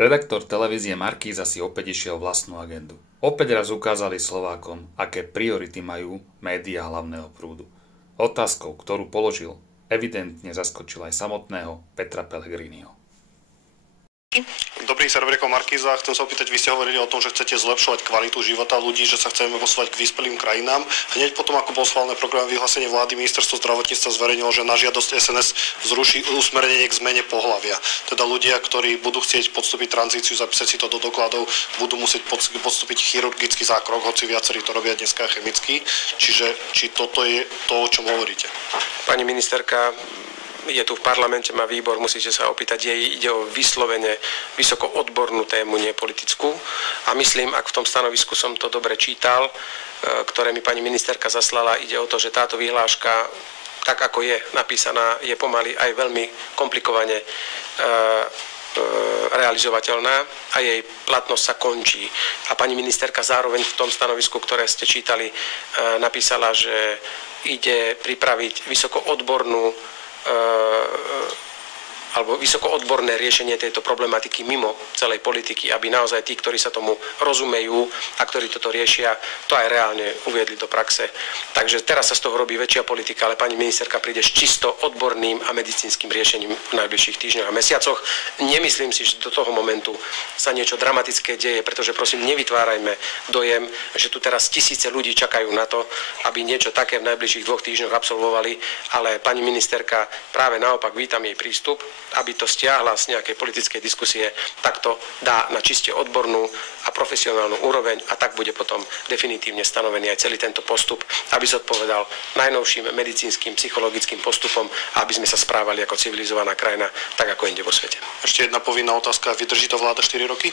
Redaktor televízie Markíza si opäť išiel vlastnú agendu. Opäť raz ukázali Slovákom, aké priority majú médiá hlavného prúdu. Otázkou, ktorú položil, evidentne zaskočil aj samotného Petra Pellegriniho. Dobrý server ako Markíza, chcem sa opýtať, vy ste hovorili o tom, že chcete zlepšovať kvalitu života ľudí, že sa chceme posúvať k vyspelým krajinám. Hneď potom, ako bol schválené program vyhlásenie vlády, ministerstvo zdravotníctva zverejnilo, že na žiadosť SNS zruší usmernenie k zmene pohlavia. Teda ľudia, ktorí budú chcieť podstúpiť tranzíciu, zapísať si to do dokladov, budú musieť podstúpiť chirurgický zákrok, hoci viacerí to robia dneska chemicky. Čiže či toto je to, o čom hovoríte? Pani ministerka je tu v parlamente, má výbor, musíte sa opýtať, jej ide o vyslovene vysoko odbornú tému, nie politickú. A myslím, ak v tom stanovisku som to dobre čítal, ktoré mi pani ministerka zaslala, ide o to, že táto vyhláška, tak ako je napísaná, je pomaly aj veľmi komplikovane realizovateľná a jej platnosť sa končí. A pani ministerka zároveň v tom stanovisku, ktoré ste čítali, napísala, že ide pripraviť vysoko odborné riešenie tejto problematiky mimo celej politiky, aby naozaj tí, ktorí sa tomu rozumejú a ktorí toto riešia, to aj reálne uviedli do praxe. Takže teraz sa z toho robí väčšia politika, ale pani ministerka príde s čisto odborným a medicínskym riešením v najbližších týždňoch a mesiacoch. Nemyslím si, že do toho momentu sa niečo dramatické deje, pretože prosím, nevytvárajme dojem, že tu teraz tisíce ľudí čakajú na to, aby niečo také v najbližších 2 týždňoch absolvovali, ale pani ministerka, práve naopak vítam jej prístup, aby to stiahla z nejakej politickej diskusie, tak to dá na čiste odbornú a profesionálnu úroveň a tak bude potom definitívne stanovený aj celý tento postup, aby zodpovedal najnovším medicínskym, psychologickým postupom a aby sme sa správali ako civilizovaná krajina, tak ako inde vo svete. Ešte jedna povinná otázka, vydrží to vláda 4 roky?